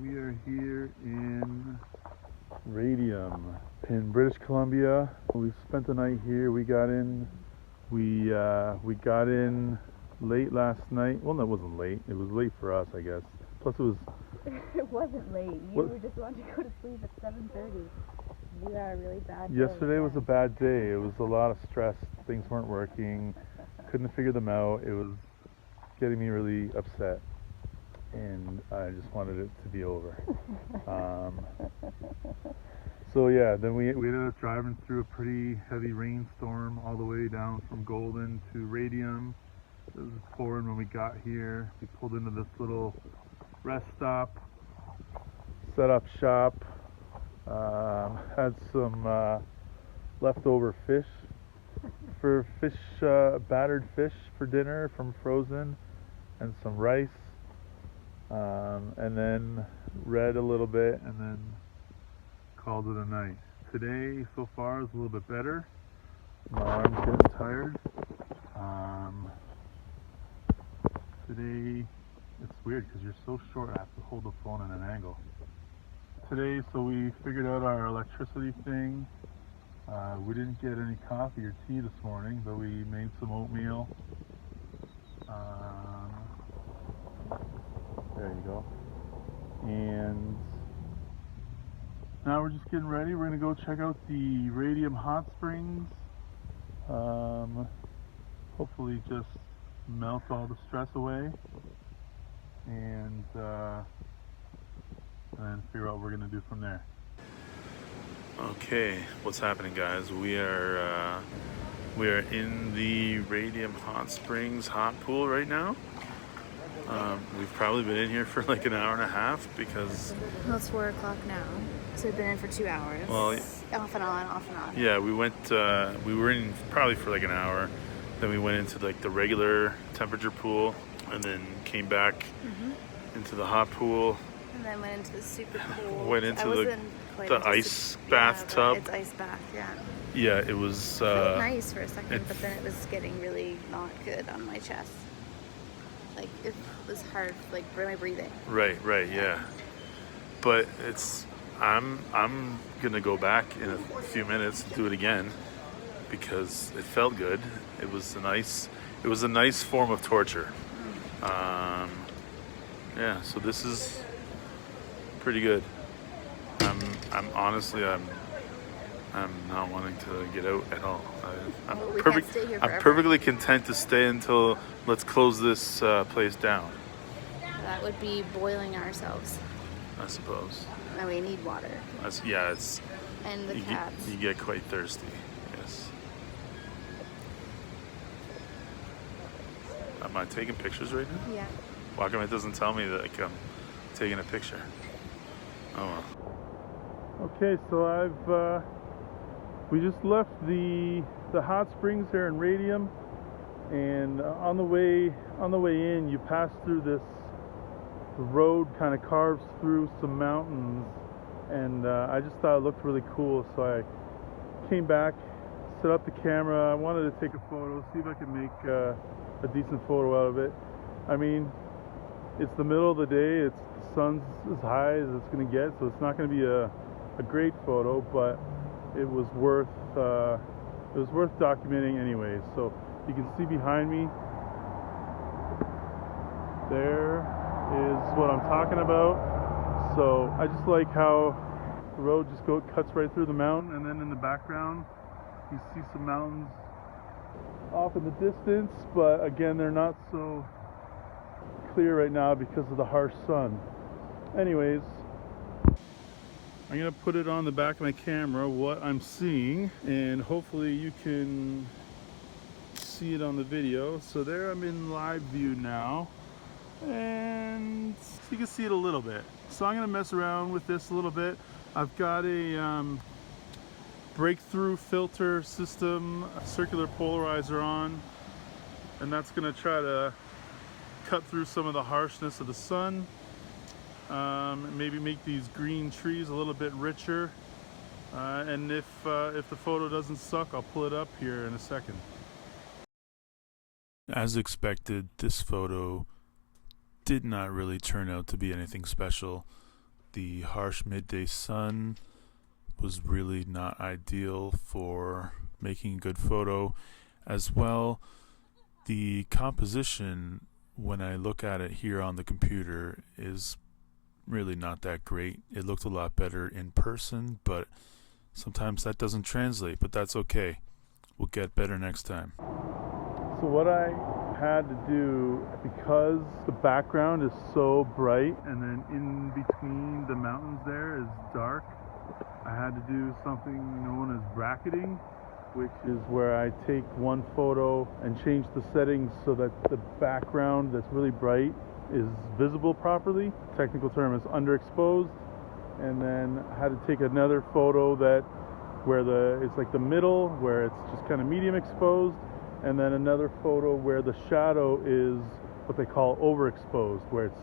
We are here in Radium in British Columbia. We spent the night here. We got in late last night. Well, no, it wasn't late. It was late for us, I guess. Plus it was It wasn't late. You were just wanting to go to sleep at 7:30. You had a really bad day. Yesterday was a bad day. It was a lot of stress. Things weren't working. Couldn't figure them out. It was getting me really upset. And I just wanted it to be over. So yeah, then we ended up driving through a pretty heavy rainstorm all the way down from Golden to Radium. It was pouring when we got here. We pulled into this little rest stop, set up shop, had some leftover fish battered fish for dinner from Frozen, and some rice. And then read a little bit and then called it a night. Today, so far, is a little bit better. My arm's getting tired. Today, it's weird because you're so short, I have to hold the phone at an angle. Today, so we figured out our electricity thing. We didn't get any coffee or tea this morning, but we made some oatmeal. There you go. And now we're just getting ready. We're gonna go check out the Radium hot springs. Hopefully just melt all the stress away, and then figure out what we're gonna do from there. Okay, what's happening, guys? We are in the Radium hot springs hot pool right now. We've probably been in here for like an hour and a half because... Well, it's 4 o'clock now, so we've been in for 2 hours. Well, off and on, off and on. yeah, we were in probably for like an hour. Then we went into like the regular temperature pool, and then came back into the hot pool. And then went into the super pool. Went into the ice bathtub. It's ice bath, yeah. Yeah, it was... It felt nice for a second, but then it was getting really not good on my chest. Like, it was hard, like, for my breathing. Right, yeah. But I'm gonna go back in a few minutes and do it again because it felt good. It was a nice form of torture. Yeah, so this is pretty good. I'm honestly not wanting to get out at all. I'm perfectly content to stay until let's close this place down. That would be boiling ourselves. I suppose. And we need water. It's And the cats. You get quite thirsty. Yes. Am I taking pictures right now? Yeah. Why come it doesn't tell me that like, I'm taking a picture? Oh well. Okay, so we just left the hot springs here in Radium, and on the way in, you pass through the road kind of carves through some mountains, and I just thought it looked really cool, so I came back, set up the camera. I wanted to take a photo, see if I could make a decent photo out of it. I mean, it's the middle of the day, the sun's as high as it's going to get, so it's not going to be a great photo, but it was worth documenting anyway. So you can see behind me, there is what I'm talking about. So I just like how the road just cuts right through the mountain, and then in the background you see some mountains off in the distance, but again they're not so clear right now because of the harsh sun. Anyways, I'm going to put it on the back of my camera what I'm seeing, and hopefully you can see it on the video. So there I'm in live view now, and you can see it a little bit. So I'm going to mess around with this a little bit. I've got a breakthrough filter system, a circular polarizer on, and that's going to try to cut through some of the harshness of the sun. Maybe make these green trees a little bit richer, and if the photo doesn't suck, I'll pull it up here in a second. As expected, this photo did not really turn out to be anything special. the harsh midday sun was really not ideal for making a good photo. As well, the composition, when I look at it here on the computer, is really not that great. It looked a lot better in person, but sometimes that doesn't translate, but that's okay. We'll get better next time. So what I had to do, because the background is so bright and then in between the mountains there is dark, I had to do something known as bracketing, which is where I take one photo and change the settings so that the background that's really bright is visible properly. Technical term is underexposed. And then I had to take another photo where it's like the middle, where it's just kind of medium exposed, and then another photo where the shadow is what they call overexposed, where it's,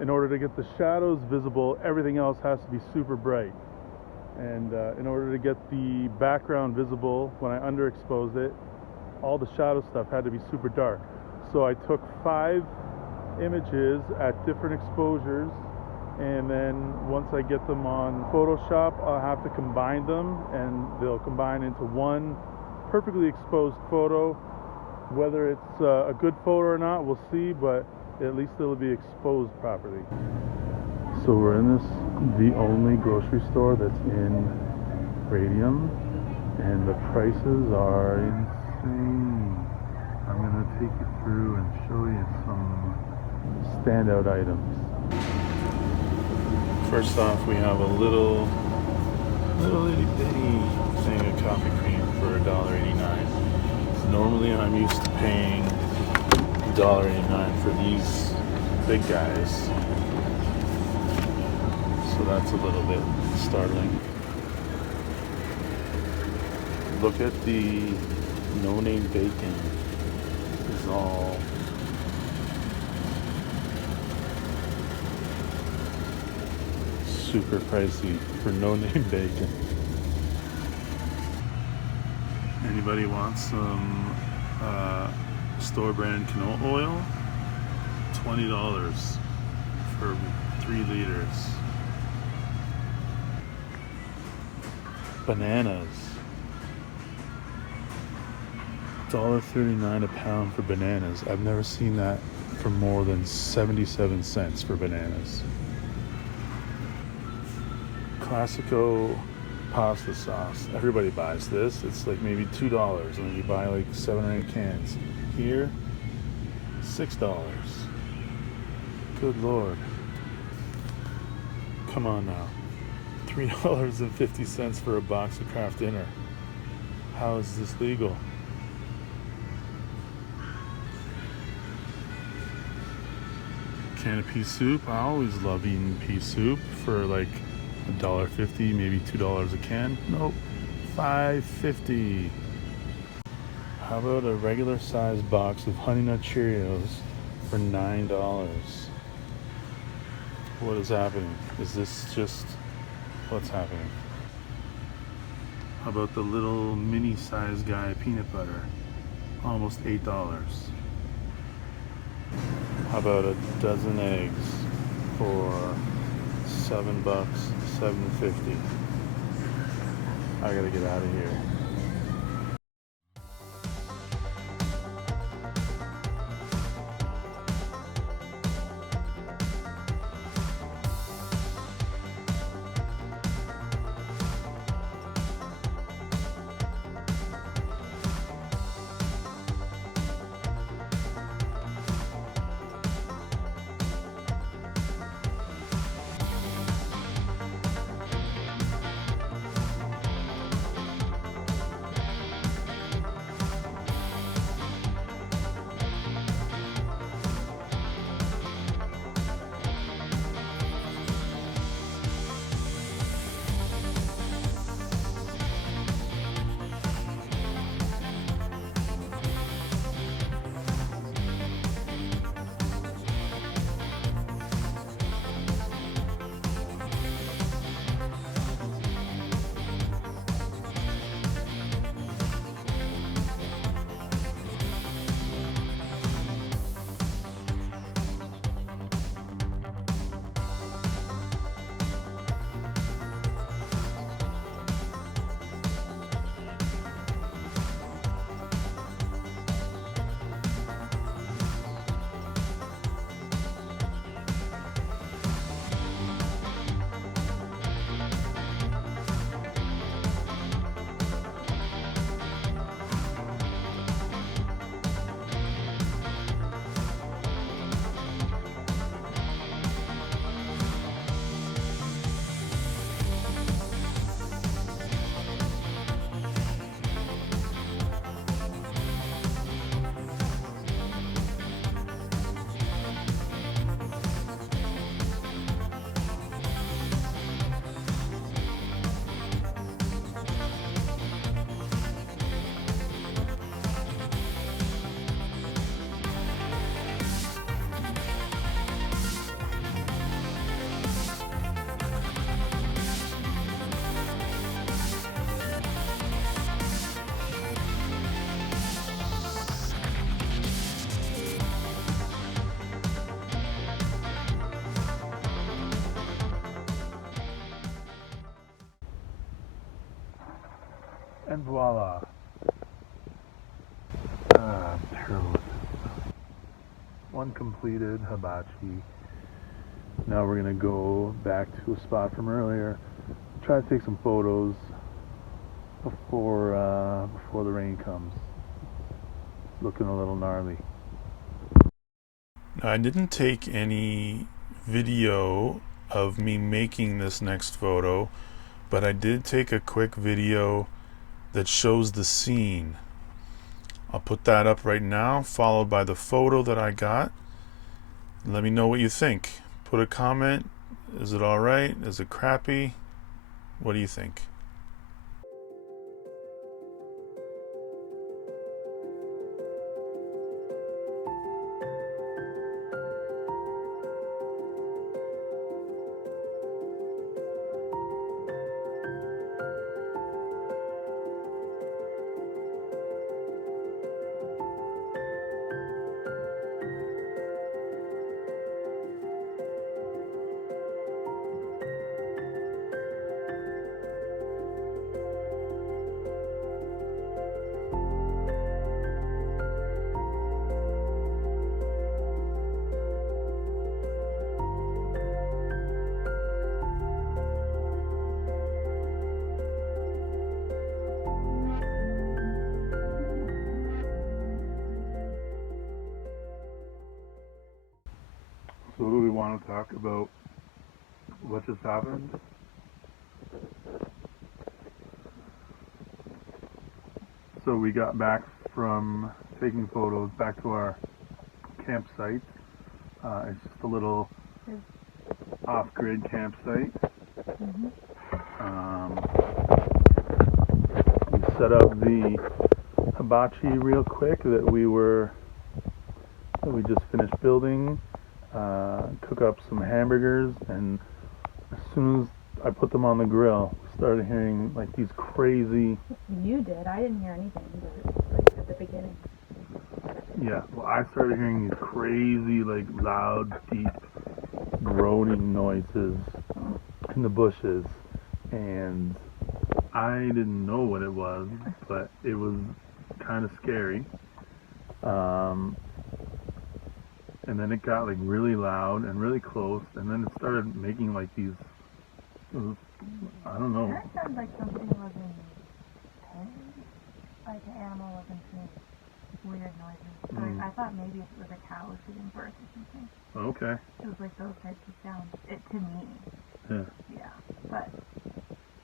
in order to get the shadows visible, everything else has to be super bright. And in order to get the background visible, when I underexposed it, all the shadow stuff had to be super dark. So I took 5 images at different exposures, and then once I get them on Photoshop, I'll have to combine them, and they'll combine into one perfectly exposed photo. Whether it's a good photo or not, we'll see, but at least it'll be exposed properly. So we're in the only grocery store that's in Radium, and the prices are insane. I'm gonna take you through and show you some standout items. First off, we have a little itty bitty thing of coffee cream for $1.89. Normally I'm used to paying $1.89 for these big guys, so that's a little bit startling. Look at the no-name bacon. It's all super pricey for no-name bacon. Anybody want some store brand canola oil? $20 for 3 liters. Bananas. $1.39 a pound for bananas. I've never seen that for more than 77 cents for bananas. Classico pasta sauce. Everybody buys this. It's like maybe $2, and then you buy like 7 or 8 cans. Here, $6. Good Lord. Come on now. $3.50 for a box of Kraft Dinner. How is this legal? Can of pea soup. I always love eating pea soup for like $1.50, maybe $2 a can. Nope, $5.50. How about a regular sized box of Honey Nut Cheerios for $9? What is happening? Is this just what's happening? How about the little mini size guy peanut butter? Almost $8. How about a dozen eggs for $7, $7.50? I gotta get out of here. And voila. Road. One completed hibachi. Now we're gonna go back to a spot from earlier. Try to take some photos before the rain comes. It's looking a little gnarly. I didn't take any video of me making this next photo, but I did take a quick video that shows the scene. I'll put that up right now, followed by the photo that I got. Let me know what you think. Put a comment. Is it alright? Is it crappy? What do you think? So do we want to talk about what just happened? So we got back from taking photos back to our campsite. It's just a little off-grid campsite. We set up the hibachi real quick that we just finished building. Cook up some hamburgers, and as soon as I put them on the grill, started hearing like these crazy. You did. I didn't hear anything like at the beginning. Yeah, well, I started hearing these crazy, like loud, deep, groaning noises in the bushes, and I didn't know what it was, but it was kind of scary. And then it got like really loud and really close, and then it started making like these, I don't know. That sounds like something was in pain, like an animal was in pain. Weird noises. Like, I thought maybe it was a cow was giving birth or something. Okay. It was like those types of sounds. To me. Yeah. Yeah, but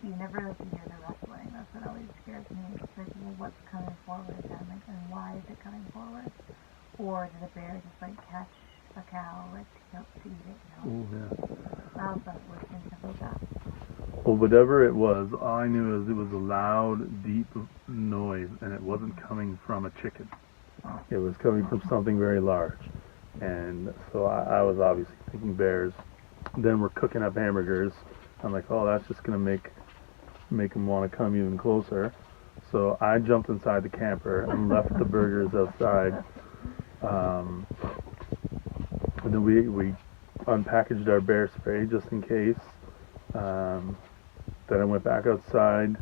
you never like to hear the rustling. That's what always scares me. It's like, well, what's coming forward then? Like, and why is it coming forward? Or did a bear just like catch a cow, like to eat it? Oh yeah. I also would think something like that. Well, whatever it was, all I knew is it was a loud, deep noise, and it wasn't coming from a chicken. It was coming from something very large, and so I was obviously thinking bears. Then we're cooking up hamburgers. I'm like, oh, that's just gonna make them want to come even closer. So I jumped inside the camper and left the burgers outside. And then we unpackaged our bear spray just in case. Then I went back outside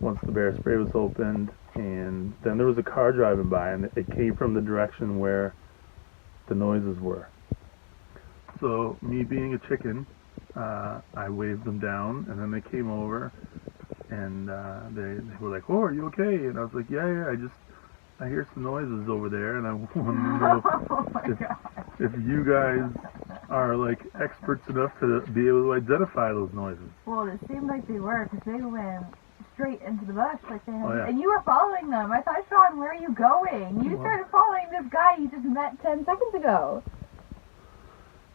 once the bear spray was opened, and then there was a car driving by, and it came from the direction where the noises were. So me being a chicken, I waved them down, and then they came over, and they were like, "Oh, are you okay?" And I was like, "Yeah, I hear some noises over there, and I want to know if you guys are like experts enough to be able to identify those noises." Well, it seemed like they were, because they went straight into the bush, like they had, Oh, yeah. and you were following them. I thought, Shawn, where are you going? You started following this guy you just met 10 seconds ago.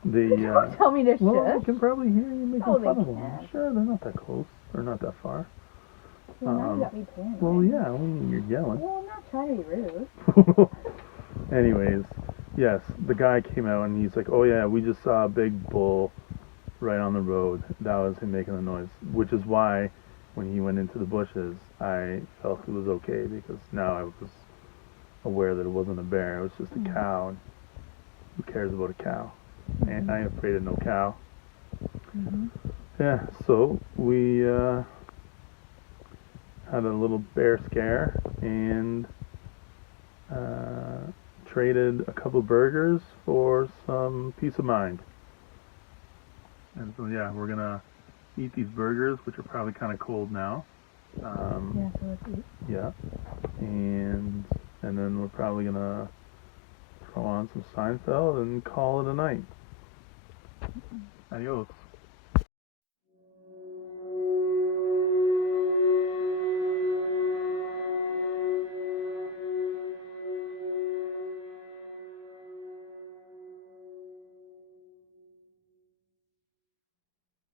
Don't tell me to Well, shush. I can probably hear you making Oh, they fun of them. can. Sure, they're not that close, or not that far. Well, now you got me paranoid. Well, yeah, you're yelling. Well, I'm not trying to be rude. Anyways, yes, the guy came out and he's like, "Oh yeah, we just saw a big bull right on the road." That was him making the noise, which is why when he went into the bushes, I felt it was okay, because now I was aware that it wasn't a bear, it was just a cow. And who cares about a cow? And I ain't afraid of no cow. Yeah, so we had a little bear scare and traded a couple burgers for some peace of mind. And so yeah, we're gonna eat these burgers, which are probably kind of cold now. Yeah, so let's eat. Yeah, and then we're probably gonna throw on some Seinfeld and call it a night. Adios.